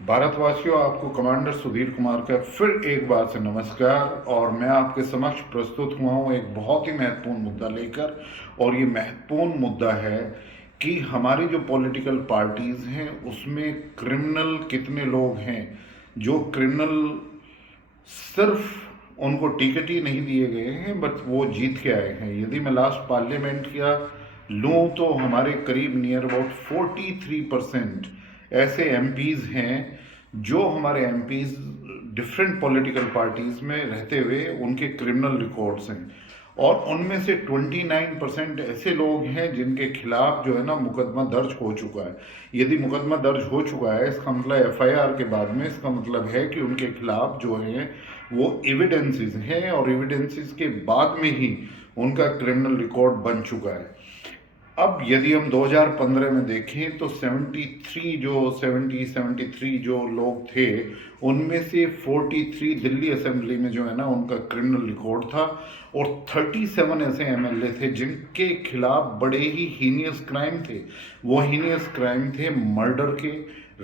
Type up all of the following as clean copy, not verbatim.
भारतवासियों, आपको कमांडर सुधीर कुमार का फिर एक बार से नमस्कार। और मैं आपके समक्ष प्रस्तुत हुआ हूँ एक बहुत ही महत्वपूर्ण मुद्दा लेकर। और ये महत्वपूर्ण मुद्दा है कि हमारी जो पॉलिटिकल पार्टीज हैं उसमें क्रिमिनल कितने लोग हैं। जो क्रिमिनल सिर्फ उनको टिकट ही नहीं दिए गए हैं बट वो जीत के आए हैं। यदि मैं लास्ट पार्लियामेंट का लूँ तो हमारे करीब नियर अबाउट 43% ऐसे एमपीज हैं जो हमारे एमपीज डिफरेंट पॉलिटिकल पार्टीज में रहते हुए उनके क्रिमिनल रिकॉर्ड्स हैं। और उनमें से 29% ऐसे लोग हैं जिनके खिलाफ जो है ना मुकदमा दर्ज हो चुका है। यदि मुकदमा दर्ज हो चुका है इसका मतलब एफआईआर के बाद में इसका मतलब है कि उनके खिलाफ जो है वो एविडेंसेस हैं और एविडेंसेस के बाद में ही उनका क्रिमिनल रिकॉर्ड बन चुका है। अब यदि हम 2015 में देखें तो 73 जो लोग थे उनमें से 43 दिल्ली असेंबली में जो है ना उनका क्रिमिनल रिकॉर्ड था। और 37 ऐसे एमएलए थे जिनके खिलाफ बड़े ही हीनियस क्राइम थे। वो हीनियस क्राइम थे मर्डर के,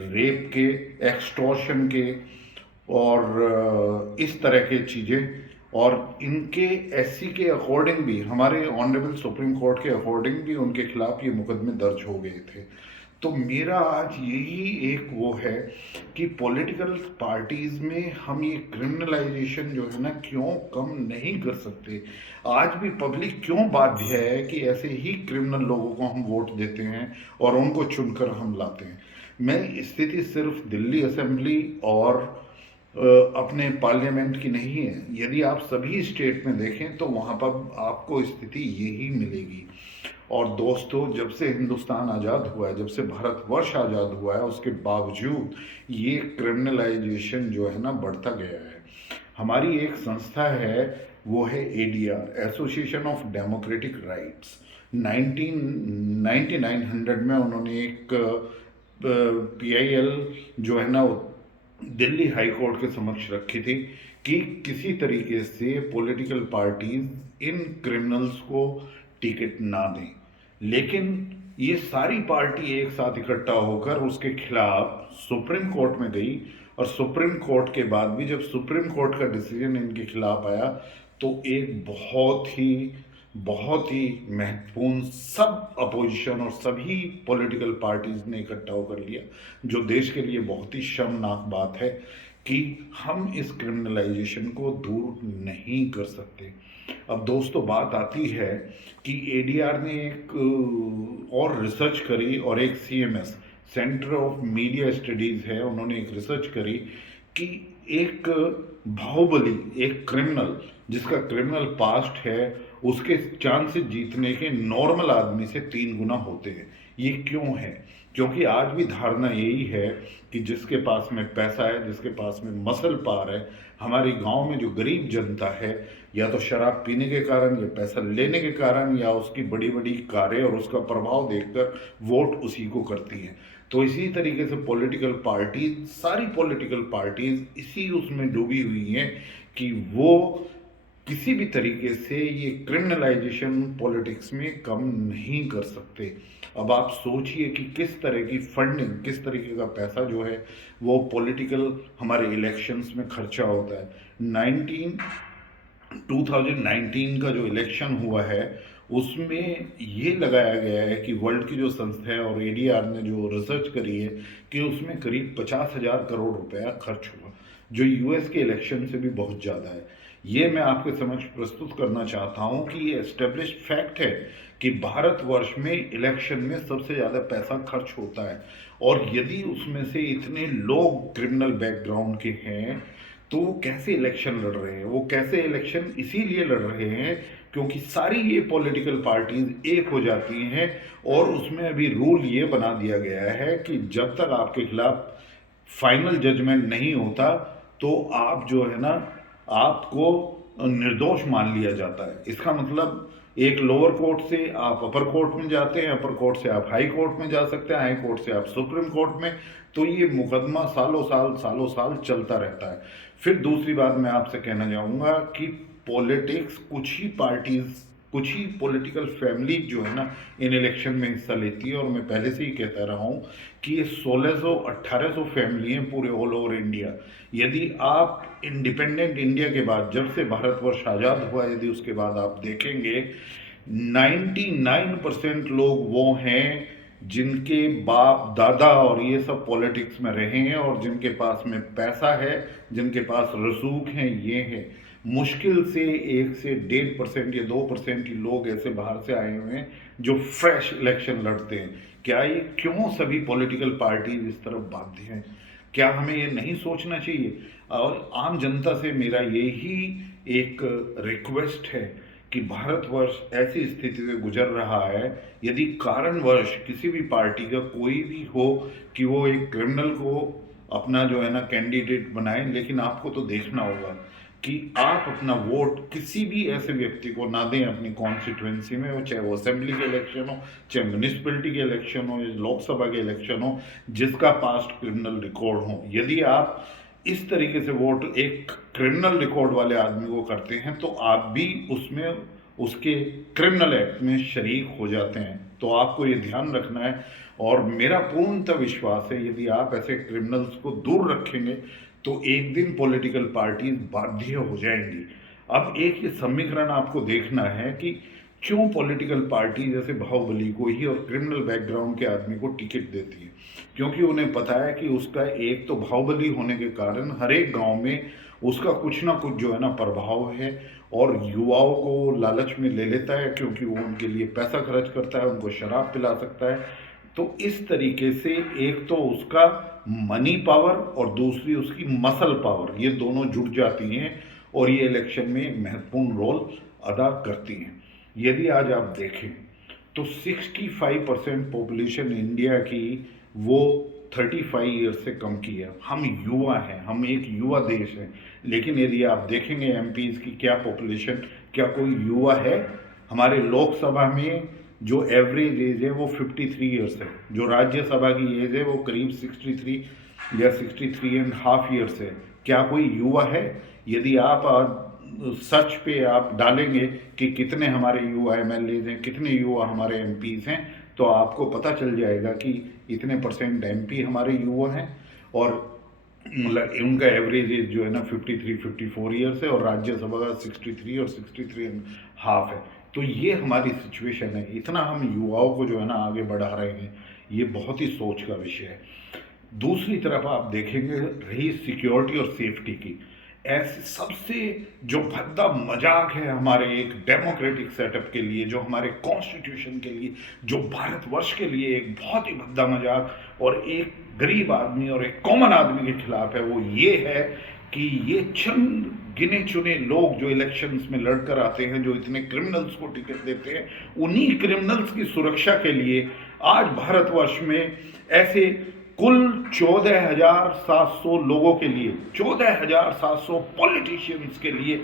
रेप के, एक्सटॉर्शन के और इस तरह के चीज़ें। और इनके एससी के अकॉर्डिंग भी, हमारे ऑनरेबल सुप्रीम कोर्ट के अकॉर्डिंग भी उनके खिलाफ ये मुकदमे दर्ज हो गए थे। तो मेरा आज यही एक वो है कि पॉलिटिकल पार्टीज में हम ये क्रिमिनलाइजेशन जो है ना क्यों कम नहीं कर सकते। आज भी पब्लिक क्यों बाध्य है कि ऐसे ही क्रिमिनल लोगों को हम वोट देते हैं और उनको चुनकर हम लाते हैं। मैं स्थिति सिर्फ दिल्ली असेंबली और अपने पार्लियामेंट की नहीं है। यदि आप सभी स्टेट में देखें तो वहाँ पर आपको स्थिति यही मिलेगी। और दोस्तों, जब से हिंदुस्तान आज़ाद हुआ है, जब से भारतवर्ष आज़ाद हुआ है, उसके बावजूद ये क्रिमिनलाइजेशन जो है ना बढ़ता गया है। हमारी एक संस्था है, वो है ADR, association of democratic rights. 1999 में उन्होंने एक पीआईएल जो है ना दिल्ली हाई कोर्ट के समक्ष रखी थी कि किसी तरीके से पॉलिटिकल पार्टीज इन क्रिमिनल्स को टिकट ना दें। लेकिन ये सारी पार्टी एक साथ इकट्ठा होकर उसके खिलाफ सुप्रीम कोर्ट में गई। और सुप्रीम कोर्ट के बाद भी जब सुप्रीम कोर्ट का डिसीजन इनके खिलाफ आया तो एक बहुत ही महत्वपूर्ण सब अपोजिशन और सभी पॉलिटिकल पार्टीज ने इकट्ठा होकर लिया, जो देश के लिए बहुत ही शर्मनाक बात है कि हम इस क्रिमिनलाइजेशन को दूर नहीं कर सकते। अब दोस्तों, बात आती है कि एडीआर ने एक और रिसर्च करी और एक CMS, centre of media studies है, उन्होंने एक रिसर्च करी कि एक बाहुबली, एक क्रिमिनल जिसका क्रिमिनल पास्ट है, उसके चांसेस जीतने के नॉर्मल आदमी से 3 गुना होते हैं। ये क्यों है? क्योंकि आज भी धारणा यही है कि जिसके पास में पैसा है, जिसके पास में मसल पार है, हमारे गांव में जो गरीब जनता है, या तो शराब पीने के कारण या पैसा लेने के कारण या उसकी बड़ी बड़ी कारें और उसका प्रभाव देखकर वोट उसी को करती है। तो इसी तरीके से पॉलिटिकल पार्टीज, सारी पॉलिटिकल पार्टीज इसी उसमें डूबी हुई हैं कि वो किसी भी तरीके से ये क्रिमिनलाइजेशन पॉलिटिक्स में कम नहीं कर सकते। अब आप सोचिए कि किस तरह की फंडिंग, किस तरीके का पैसा जो है वो पॉलिटिकल हमारे इलेक्शंस में खर्चा होता है। 2019 का जो इलेक्शन हुआ है उसमें ये लगाया गया है कि वर्ल्ड की जो संस्था है और एडीआर ने जो रिसर्च करी है कि उसमें करीब 50,000 करोड़ रुपया खर्च हुआ, जो यूएस के इलेक्शन से भी बहुत ज़्यादा है। ये मैं आपके समक्ष प्रस्तुत करना चाहता हूं कि ये एस्टेब्लिश्ड फैक्ट है कि भारतवर्ष में इलेक्शन में सबसे ज़्यादा पैसा खर्च होता है। और यदि उसमें से इतने लोग क्रिमिनल बैकग्राउंड के हैं तो वो कैसे इलेक्शन लड़ रहे हैं? वो कैसे इलेक्शन इसीलिए लड़ रहे हैं क्योंकि सारी ये पॉलिटिकल पार्टीज एक हो जाती हैं। और उसमें अभी रूल ये बना दिया गया है कि जब तक आपके खिलाफ फाइनल जजमेंट नहीं होता तो आप जो है ना, आपको निर्दोष मान लिया जाता है। इसका मतलब एक लोअर कोर्ट से आप अपर कोर्ट में जाते हैं, अपर कोर्ट से आप हाई कोर्ट में जा सकते हैं, हाई कोर्ट से आप सुप्रीम कोर्ट में। तो ये मुकदमा सालों साल चलता रहता है। फिर दूसरी बात मैं आपसे कहना चाहूँगा कि पॉलिटिक्स कुछ ही पार्टीज कुछ ही पॉलिटिकल फैमिली जो है ना इन इलेक्शन में हिस्सा लेती है। और मैं पहले से ही कहता रहा हूँ कि ये 1600-1800 फैमिली हैं पूरे ऑल ओवर इंडिया। यदि आप इंडिपेंडेंट इंडिया के बाद, जब से भारतवर्ष आज़ाद हुआ, यदि उसके बाद आप देखेंगे 99% लोग वो हैं जिनके बाप दादा और ये सब पॉलिटिक्स में रहे हैं और जिनके पास में पैसा है, जिनके पास रसूख हैं, ये हैं। मुश्किल से 1 से 1.5% या 2% ही लोग ऐसे बाहर से आए हुए हैं जो फ्रेश इलेक्शन लड़ते हैं। क्या ये क्यों सभी पॉलिटिकल पार्टीज इस तरफ बाध्य हैं? क्या हमें ये नहीं सोचना चाहिए? और आम जनता से मेरा यही एक रिक्वेस्ट है कि भारतवर्ष ऐसी स्थिति से गुजर रहा है, यदि कारणवश किसी भी पार्टी का कोई भी हो कि वो एक क्रिमिनल को अपना जो है ना कैंडिडेट बनाए, लेकिन आपको तो देखना होगा कि आप अपना वोट किसी भी ऐसे व्यक्ति को ना दें अपनी कॉन्स्टिट्यूएंसी में, चाहे वो असेंबली के इलेक्शन हो, चाहे म्यूनिसिपैलिटी के इलेक्शन हो, या लोकसभा के इलेक्शन हो, जिसका पास्ट क्रिमिनल रिकॉर्ड हो। यदि आप इस तरीके से वोट एक क्रिमिनल रिकॉर्ड वाले आदमी को करते हैं तो आप भी उसमें उसके क्रिमिनल एक्ट में शरीक हो जाते हैं। तो आपको ये ध्यान रखना है। और मेरा पूर्णतः विश्वास है यदि आप ऐसे क्रिमिनल्स को दूर रखेंगे तो एक दिन पॉलिटिकल पार्टीज बाध्य हो जाएंगी। अब एक ये समीकरण आपको देखना है कि क्यों पॉलिटिकल पार्टी जैसे बाहुबली को ही और क्रिमिनल बैकग्राउंड के आदमी को टिकट देती है, क्योंकि उन्हें पता है कि उसका एक तो बाहुबली होने के कारण हर एक गांव में उसका कुछ ना कुछ जो है ना प्रभाव है और युवाओं को लालच में ले लेता है, क्योंकि वो उनके लिए पैसा खर्च करता है, उनको शराब पिला सकता है। तो इस तरीके से एक तो उसका मनी पावर और दूसरी उसकी मसल पावर, ये दोनों जुड़ जाती हैं और ये इलेक्शन में एक महत्वपूर्ण रोल अदा करती हैं। यदि आज आप देखें तो 65% पॉपुलेशन इंडिया की वो 35 ईयर्स से कम की है। हम युवा हैं, हम एक युवा देश हैं, लेकिन यदि आप देखेंगे एमपीज़ की क्या पॉपुलेशन, क्या कोई युवा है? हमारे लोकसभा में जो एवरेज एज है वो 53 ईयर्स है, जो राज्यसभा की एज है वो करीब 63 या 63.5 ईयर्स है। क्या कोई युवा है? यदि आप सर्च पे आप डालेंगे कि कितने हमारे युवा एमएलएज हैं, कितने युवा हमारे एमपीज़ हैं, तो आपको पता चल जाएगा कि इतने परसेंट एमपी हमारे युवा हैं और मतलब उनका एवरेज एज जो है ना 53-54 ईयर्स है और राज्यसभा का 63 और 63.5 है। तो ये हमारी सिचुएशन है। इतना हम युवाओं को जो है ना आगे बढ़ा रहे हैं, ये बहुत ही सोच का विषय है। दूसरी तरफ आप देखेंगे रही सिक्योरिटी और सेफ्टी की, ऐसे सबसे जो भद्दा मजाक है हमारे एक डेमोक्रेटिक सेटअप के लिए, जो हमारे कॉन्स्टिट्यूशन के लिए, जो भारतवर्ष के लिए एक बहुत ही भद्दा मजाक और एक गरीब आदमी और एक कॉमन आदमी के खिलाफ है, वो ये है कि ये चंद गिने चुने लोग जो इलेक्शंस में लड़कर आते हैं, जो इतने क्रिमिनल्स को टिकट देते हैं, उन्हीं क्रिमिनल्स की सुरक्षा के लिए आज भारतवर्ष में ऐसे कुल 14,700 लोगों के लिए, 14,700 पॉलिटिशियंस के लिए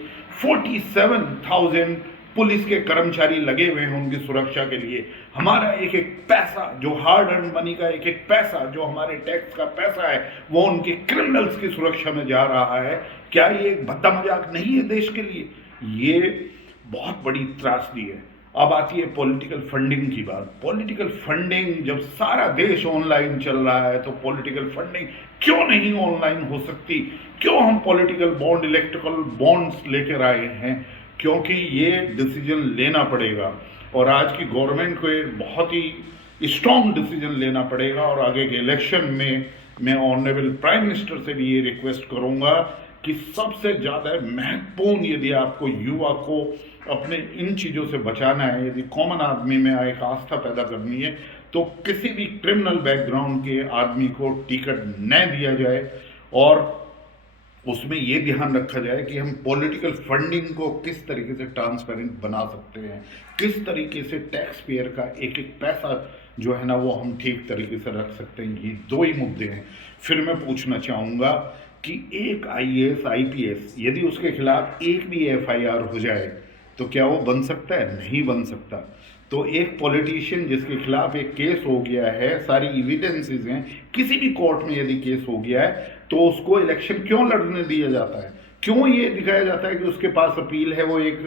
47,000 पुलिस के कर्मचारी लगे हुए हैं उनकी सुरक्षा के लिए। हमारा एक एक पैसा, जो हार्ड अर्न मनी का एक एक पैसा, जो हमारे टैक्स का पैसा है, वो उनके क्रिमिनल्स की सुरक्षा में जा रहा है। क्या ये एक भद्दा मजाक नहीं है देश के लिए? ये बहुत बड़ी त्रासदी है। अब आती है पॉलिटिकल फंडिंग की बात। पॉलिटिकल फंडिंग, जब सारा देश ऑनलाइन चल रहा है तो पॉलिटिकल फंडिंग क्यों नहीं ऑनलाइन हो सकती? क्यों हम पॉलिटिकल बॉन्ड, इलेक्ट्रिकल बॉन्ड्स लेकर आए हैं? क्योंकि ये डिसीजन लेना पड़ेगा और आज की गवर्नमेंट को एक बहुत ही स्ट्रॉन्ग डिसीजन लेना पड़ेगा। और आगे के इलेक्शन में मैं ऑनरेबल प्राइम मिनिस्टर से भी ये रिक्वेस्ट करूंगा कि सबसे ज़्यादा महत्वपूर्ण, यदि आपको युवा को अपने इन चीज़ों से बचाना है, यदि कॉमन आदमी में एक आस्था पैदा करनी है, तो किसी भी क्रिमिनल बैकग्राउंड के आदमी को टिकट न दिया जाए और उसमें ये ध्यान रखा जाए कि हम पॉलिटिकल फंडिंग को किस तरीके से ट्रांसपेरेंट बना सकते हैं, किस तरीके से टैक्स पेयर का एक एक पैसा जो है ना वो हम ठीक तरीके से रख सकते हैं। ये दो ही मुद्दे हैं। फिर मैं पूछना चाहूँगा कि एक आईएएस आईपीएस यदि उसके खिलाफ एक भी एफआईआर हो जाए तो क्या वो बन सकता है? नहीं बन सकता। तो एक पॉलिटिशियन जिसके खिलाफ एक केस हो गया है, सारी एविडेंसेस हैं, किसी भी कोर्ट में यदि केस हो गया है तो उसको इलेक्शन क्यों लड़ने दिया जाता है? क्यों ये दिखाया जाता है कि उसके पास अपील है, वो एक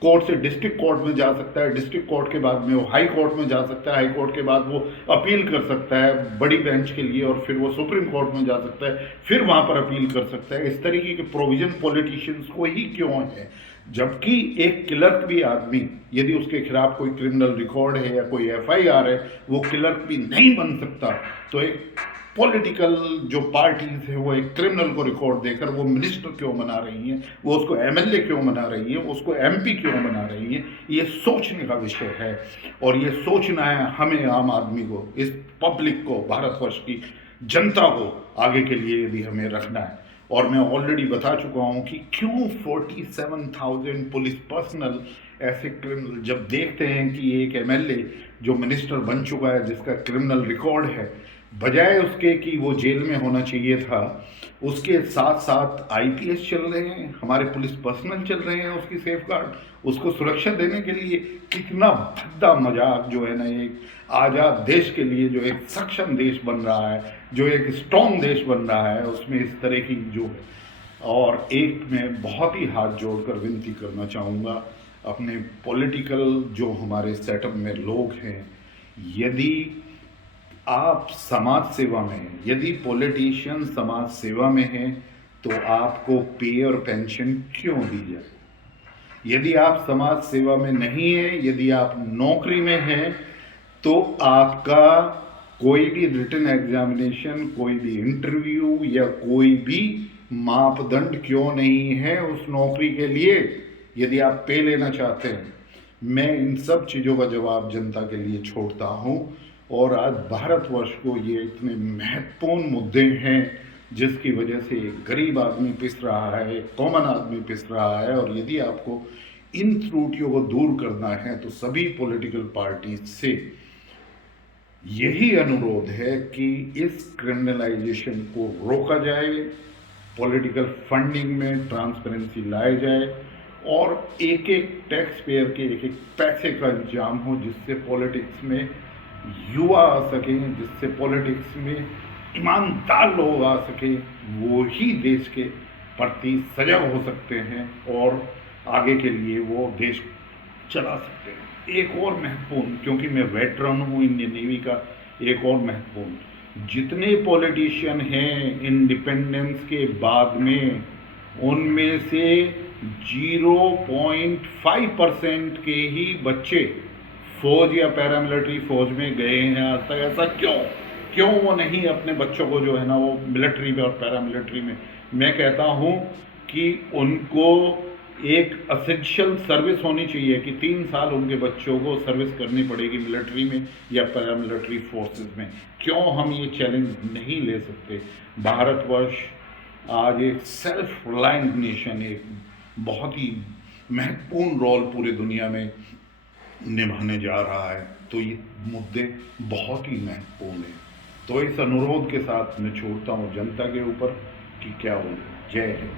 कोर्ट से डिस्ट्रिक्ट कोर्ट में जा सकता है, डिस्ट्रिक्ट कोर्ट के बाद में वो हाई कोर्ट में जा सकता है, हाई कोर्ट के बाद वो अपील कर सकता है बड़ी बेंच के लिए, और फिर वो सुप्रीम कोर्ट में जा सकता है, फिर वहां पर अपील कर सकता है। इस तरीके के प्रोविजन पॉलिटिशियंस को ही क्यों है? जबकि एक क्लर्क भी आदमी, यदि उसके खिलाफ कोई क्रिमिनल रिकॉर्ड है या कोई एफआईआर है, वो क्लर्क भी नहीं बन सकता। तो एक पॉलिटिकल जो पार्टीज है वो एक क्रिमिनल को रिकॉर्ड देकर वो मिनिस्टर क्यों बना रही हैं, वो उसको एमएलए क्यों बना रही है, उसको एमपी क्यों बना रही है? ये सोचने का विषय है, और ये सोचना है हमें, आम आदमी को, इस पब्लिक को, भारतवर्ष की जनता को आगे के लिए यदि हमें रखना है। और मैं ऑलरेडी बता चुका हूं कि क्यों 47,000 पुलिस पर्सनल ऐसे क्रिमिनल, जब देखते हैं कि एक एमएलए जो मिनिस्टर बन चुका है, जिसका क्रिमिनल रिकॉर्ड है, बजाय उसके कि वो जेल में होना चाहिए था, उसके साथ साथ आईपीएस चल रहे हैं, हमारे पुलिस पर्सनल चल रहे हैं उसकी सेफगार्ड, उसको सुरक्षा देने के लिए। कितना भद्दा मजाक जो है ना, एक आज़ाद देश के लिए जो एक सक्षम देश बन रहा है, जो एक स्ट्रॉन्ग देश बन रहा है, उसमें इस तरह की जो है। और एक मैं बहुत ही हाथ जोड़कर विनती करना चाहूँगा अपने पॉलिटिकल जो हमारे सेटअप में लोग हैं, यदि आप समाज सेवा में हैं, यदि पॉलिटिशियन समाज सेवा में हैं, तो आपको पे और पेंशन क्यों दी जाए? यदि आप समाज सेवा में नहीं हैं, यदि आप नौकरी में हैं, तो आपका कोई भी रिटन एग्जामिनेशन, कोई भी इंटरव्यू या कोई भी मापदंड क्यों नहीं है उस नौकरी के लिए, यदि आप पे लेना चाहते हैं? मैं इन सब चीज़ों का जवाब जनता के लिए छोड़ता हूँ। और आज भारतवर्ष को ये इतने महत्वपूर्ण मुद्दे हैं जिसकी वजह से एक गरीब आदमी पिस रहा है, एक कॉमन आदमी पिस रहा है, और यदि आपको इन त्रुटियों को दूर करना है तो सभी पॉलिटिकल पार्टी से यही अनुरोध है कि इस क्रिमिनलाइजेशन को रोका जाए, पॉलिटिकल फंडिंग में ट्रांसपेरेंसी लाए जाए, और एक एक टैक्स पेयर के एक एक पैसे का इंतजाम हो, जिससे पॉलिटिक्स में युवा आ सकें, जिससे पॉलिटिक्स में ईमानदार लोग आ सके, वो ही देश के प्रति सजग हो सकते हैं और आगे के लिए वो देश चला सकते हैं। एक और महत्वपूर्ण, क्योंकि मैं वेटरन हूँ इंडियन नेवी का, एक और महत्वपूर्ण, जितने पॉलिटिशियन हैं इंडिपेंडेंस के बाद में, उनमें से 0.5% के ही बच्चे फौज या पैरामिलिट्री फौज में गए हैं आज तक। ऐसा क्यों वो नहीं अपने बच्चों को जो है ना वो मिलिट्री में और पैरामिलिट्री में? मैं कहता हूँ कि उनको एक असेंशियल सर्विस होनी चाहिए कि 3 साल उनके बच्चों को सर्विस करनी पड़ेगी मिलिट्री में या पैरामिलिट्री फोर्सेस में। क्यों हम ये चैलेंज नहीं ले सकते? भारतवर्ष आज एक सेल्फ रिलायंट नेशन, एक बहुत ही महत्वपूर्ण रोल पूरे दुनिया में निभाने जा रहा है, तो ये मुद्दे बहुत ही महत्वपूर्ण हैं। तो इस अनुरोध के साथ मैं छोड़ता हूँ जनता के ऊपर कि क्या हो। जय हिंद।